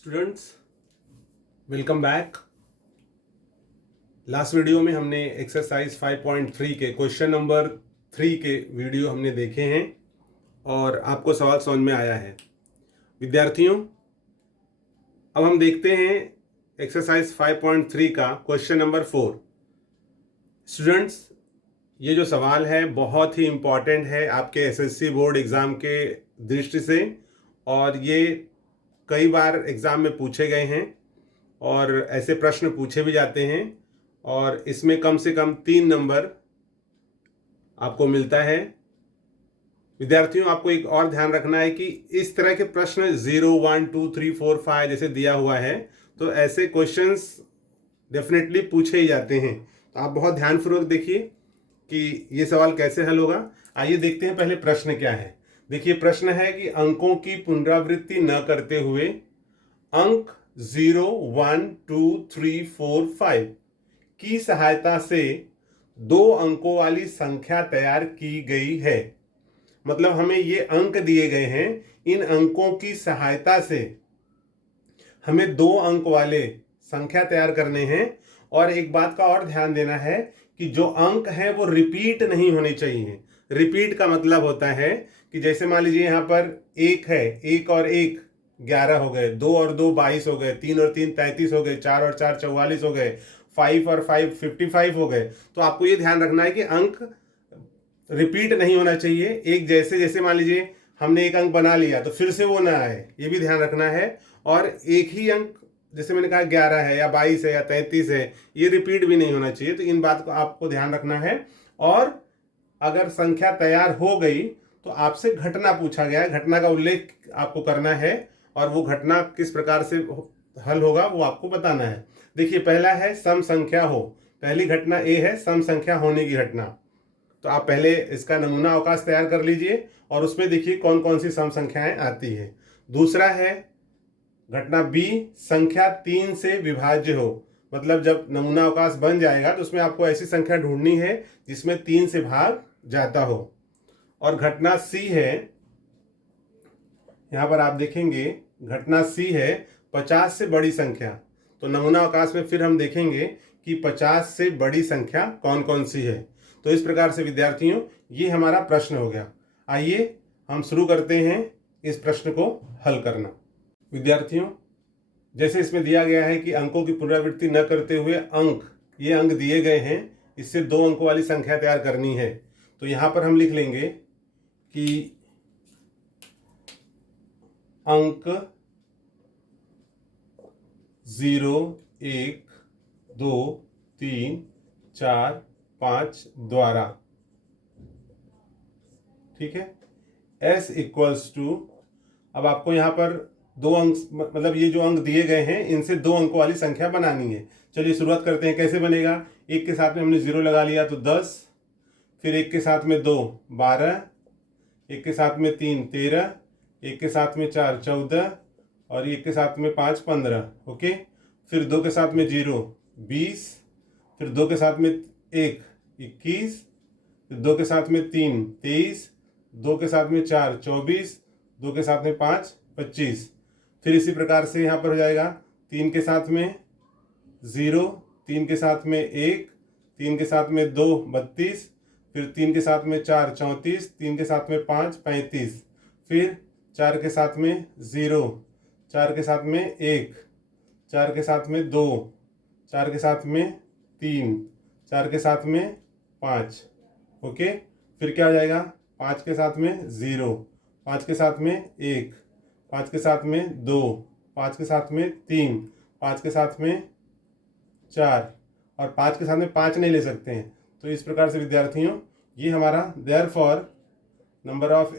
Students, welcome back. Last video में हमने exercise 5.3 के क्वेश्चन नंबर 3 के वीडियो हमने देखे हैं और आपको सवाल समझ में आया है। विद्यार्थियों, अब हम देखते हैं एक्सरसाइज 5.3 का क्वेश्चन नंबर 4। स्टूडेंट्स, ये जो सवाल है बहुत ही इम्पॉर्टेंट है आपके एसएससी बोर्ड एग्ज़ाम के दृष्टि से, और ये कई बार एग्ज़ाम में पूछे गए हैं और ऐसे प्रश्न पूछे भी जाते हैं, और इसमें कम से कम 3 नंबर आपको मिलता है। विद्यार्थियों, आपको एक और ध्यान रखना है कि इस तरह के प्रश्न 0, 1, 2, 3, 4, 5 जैसे दिया हुआ है, तो ऐसे क्वेश्चंस डेफिनेटली पूछे ही जाते हैं। तो आप बहुत ध्यानपूर्वक देखिए कि ये सवाल कैसे हल होगा। आइए देखते हैं पहले प्रश्न क्या है। देखिए, प्रश्न है कि अंकों की पुनरावृत्ति न करते हुए अंक 0, 1, 2, 3, 4, 5 की सहायता से 2 अंकों वाली संख्या तैयार की गई है। मतलब हमें ये अंक दिए गए हैं, इन अंकों की सहायता से हमें 2 अंक वाले संख्या तैयार करने हैं। और एक बात का और ध्यान देना है कि जो अंक है वो रिपीट नहीं होने चाहिए। रिपीट का मतलब होता है कि जैसे मान लीजिए यहाँ पर 1 है, 1 और 1 11 हो गए, 2 और 2 22 हो गए, 3 और 3 33 हो गए, 4 और 4 44 हो गए, 5 और 5 55 हो गए। तो आपको ये ध्यान रखना है कि अंक रिपीट नहीं होना चाहिए। एक जैसे जैसे मान लीजिए हमने एक अंक बना लिया तो फिर से वो ना आए, ये भी ध्यान रखना है। और एक ही अंक, जैसे मैंने कहा 11 है या 22 है या 33 है, ये रिपीट भी नहीं होना चाहिए। तो इन बात को आपको ध्यान रखना है। और अगर संख्या तैयार हो गई तो आपसे घटना पूछा गया है, घटना का उल्लेख आपको करना है, और वो घटना किस प्रकार से हल होगा वो आपको बताना है। देखिए, पहला है सम संख्या हो। पहली घटना ए है सम संख्या होने की घटना। तो आप पहले इसका नमूना अवकाश तैयार कर लीजिए और उसमें देखिए कौन कौन सी सम संख्याएं आती है। दूसरा है घटना बी, संख्या 3 से विभाज्य हो। मतलब जब नमूना अवकाश बन जाएगा तो उसमें आपको ऐसी संख्या ढूंढनी है जिसमें 3 से भाग जाता हो। और घटना सी है, यहाँ पर आप देखेंगे घटना सी है 50 से बड़ी संख्या। तो नमूना अवकाश में फिर हम देखेंगे कि 50 से बड़ी संख्या कौन कौन सी है। तो इस प्रकार से विद्यार्थियों, ये हमारा प्रश्न हो गया। आइए हम शुरू करते हैं इस प्रश्न को हल करना। विद्यार्थियों, जैसे इसमें दिया गया है कि अंकों की पुनरावृत्ति न करते हुए ये अंक दिए गए हैं, इससे 2 अंकों वाली संख्या तैयार करनी है। तो यहाँ पर हम लिख लेंगे कि अंक 0, 1, 2, 3, 4, 5 द्वारा, ठीक है, s इक्वल्स टू, अब आपको यहाँ पर 2 अंक, मतलब ये जो अंक दिए गए हैं इनसे 2 अंकों वाली संख्या बनानी है। चलिए शुरुआत करते हैं। कैसे बनेगा? 1 के साथ में हमने 0 लगा लिया तो 10, फिर 1 के साथ में 2 12, 1 के साथ में 3 13, 1 के साथ में 4 14, और 1 के साथ में 5 15। ओके, फिर 2 के साथ में 0 20, फिर 2 के साथ में 1 21, फिर 2 के साथ में 3 23, 2 के साथ में 4 24, 2 के साथ में 5 25। फिर इसी प्रकार से यहाँ पर हो जाएगा 3 के साथ में 0, 3 के साथ में 1, 3 के साथ में 2 32, फिर 3 के साथ में 4 34, 3 के साथ में 5 35, फिर 4 के साथ में 0, 4 के साथ में 1, 4 के साथ में 2, 4 के साथ में 3, 4 के साथ में 5। ओके, फिर क्या हो जाएगा? 5 के साथ में 0, 5 के साथ में 1, 5 के साथ में 2, 5 के साथ में 3, 5 के साथ में 4, और 5 के साथ में 5 नहीं ले सकते हैं। तो इस प्रकार से विद्यार्थियों, ये हमारा therefore number of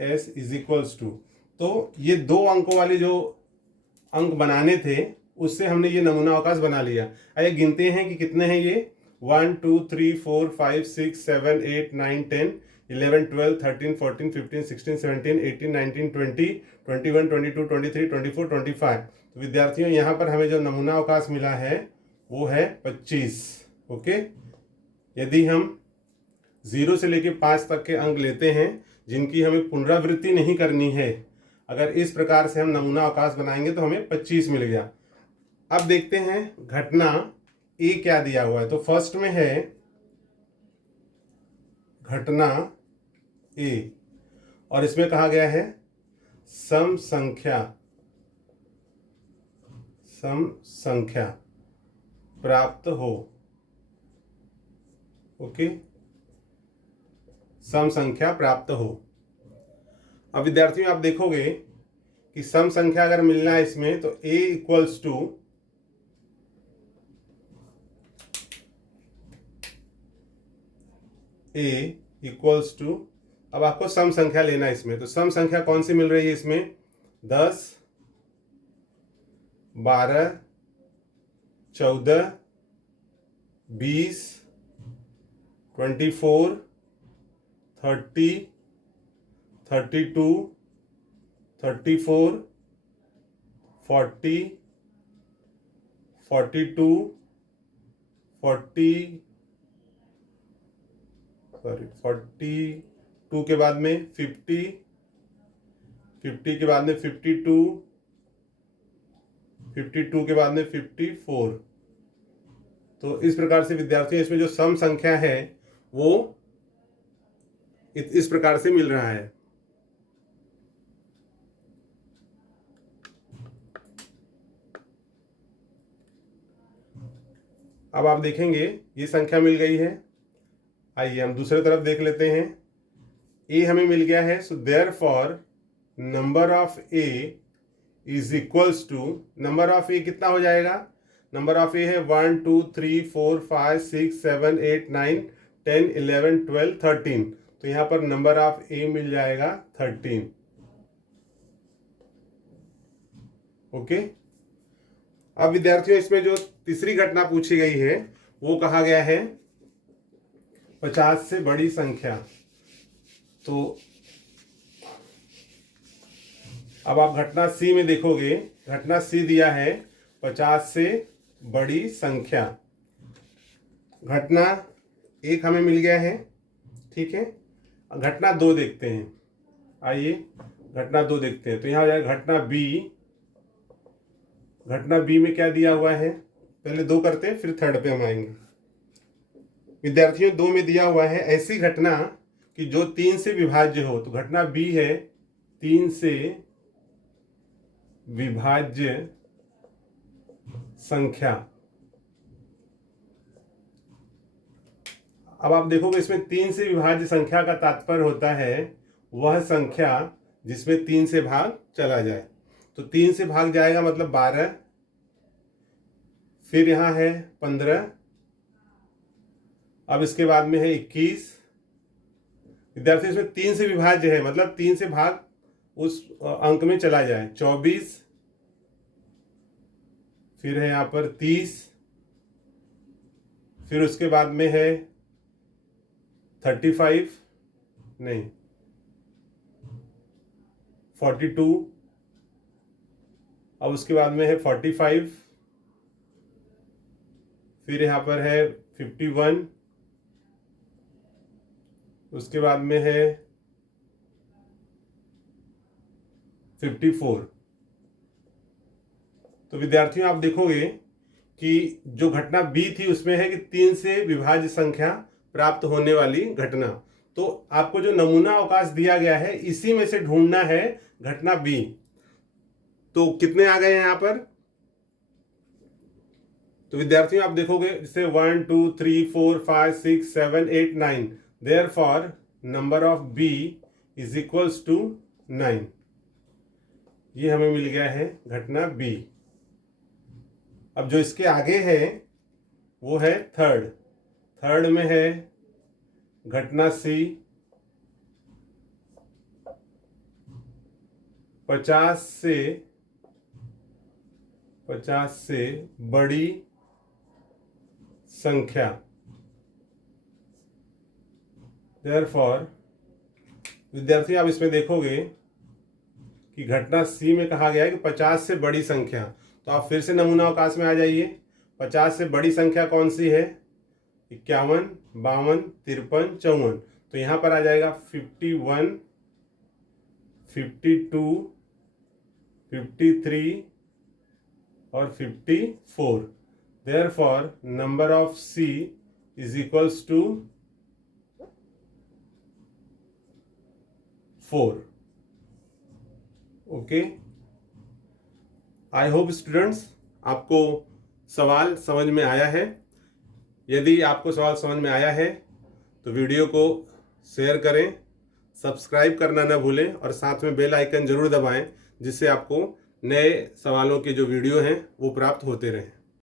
s is equals to, तो ये 2 अंकों वाले जो अंक बनाने थे उससे हमने ये नमूना अवकाश बना लिया। आइए गिनते हैं कि कितने हैं ये। 1 2 3 4 5 6 7 8 9 10 11 12 13 14 15 16 17 18 19 20 21 22 23 24 25। तो विद्यार्थियों, यहाँ पर हमें जो नमूना अवकाश मिला है वो है 25। ओके, यदि हम 0 से लेकर 5 तक के अंक लेते हैं जिनकी हमें पुनरावृत्ति नहीं करनी है, अगर इस प्रकार से हम नमूना अवकाश बनाएंगे तो हमें 25 मिल गया। अब देखते हैं घटना ए क्या दिया हुआ है। तो फर्स्ट में है घटना ए और इसमें कहा गया है सम संख्या प्राप्त हो। ओके, सम संख्या प्राप्त हो। अब विद्यार्थियों आप देखोगे कि सम संख्या अगर मिलना है इसमें तो a इक्वल्स टू अब आपको सम संख्या लेना है इसमें। तो सम संख्या कौन सी मिल रही है इसमें? 10, 12, 14, 20, 24, 30, 32, 34, 40, 42, 42 के बाद में 50, 50 के बाद में 52, 52 के बाद में 54। तो इस प्रकार से विद्यार्थियों इसमें जो सम संख्या है वो इस प्रकार से मिल रहा है। अब आप देखेंगे ये संख्या मिल गई है। आइए हम दूसरे तरफ देख लेते हैं। ए हमें मिल गया है, so therefore number of A is equals to, number of A कितना हो जाएगा? नंबर ऑफ ए है 1 2 3 4 5 6 7 8 9 10 11 12 13। तो यहाँ पर नंबर ऑफ ए मिल जाएगा 13। ओके, अब विद्यार्थियों इसमें जो तीसरी घटना पूछी गई है वो कहा गया है 50 से बड़ी संख्या। तो अब आप घटना सी में देखोगे, घटना सी दिया है 50 से बड़ी संख्या। घटना एक हमें मिल गया है, ठीक है। घटना 2 देखते हैं। आइए घटना 2 देखते हैं। तो यहाँ हो जाएगा घटना बी। घटना बी में क्या दिया हुआ है? पहले 2 करते हैं फिर थर्ड पे हम आएंगे। विद्यार्थियों 2 में दिया हुआ है ऐसी घटना कि जो 3 से विभाज्य हो। तो घटना बी है 3 से विभाज्य संख्या। अब आप देखोगे इसमें 3 से विभाज्य संख्या का तात्पर्य होता है वह संख्या जिसमें 3 से भाग चला जाए। तो 3 से भाग जाएगा मतलब 12, फिर यहां है 15, अब इसके बाद में है 21। विद्यार्थी इसमें 3 से विभाज्य है मतलब 3 से भाग उस अंक में चला जाए। 24, फिर है यहां पर 30, फिर उसके बाद में है 35, नहीं 42, अब उसके बाद में है 45, फिर यहां पर है 51, उसके बाद में है 54। तो विद्यार्थियों आप देखोगे कि जो घटना बी थी उसमें है कि 3 से विभाज्य संख्या प्राप्त होने वाली घटना। तो आपको जो नमूना अवकाश दिया गया है इसी में से ढूंढना है घटना बी। तो कितने आ गए हैं यहां पर? तो विद्यार्थियों आप देखोगे जैसे 1 2 3 4 5 6 7 8 9, therefore number of B is equals to 9। ये हमें मिल गया है घटना बी। अब जो इसके आगे है वो है थर्ड में है घटना सी 50 से बड़ी संख्या। देयरफॉर विद्यार्थी आप इसमें देखोगे कि घटना सी में कहा गया है कि 50 से बड़ी संख्या। तो आप फिर से नमूना अवकाश में आ जाइए। 50 से बड़ी संख्या कौन सी है? 51, 52, 53, 54। तो यहाँ पर आ जाएगा 51, 52, 53 और 54। Therefore number of C is equals to 4। Okay, I hope students आपको सवाल समझ में आया है। यदि आपको सवाल समझ में आया है तो वीडियो को शेयर करें, सब्सक्राइब करना ना भूलें और साथ में बेल आइकन जरूर दबाएं, जिससे आपको नए सवालों के जो वीडियो हैं वो प्राप्त होते रहें।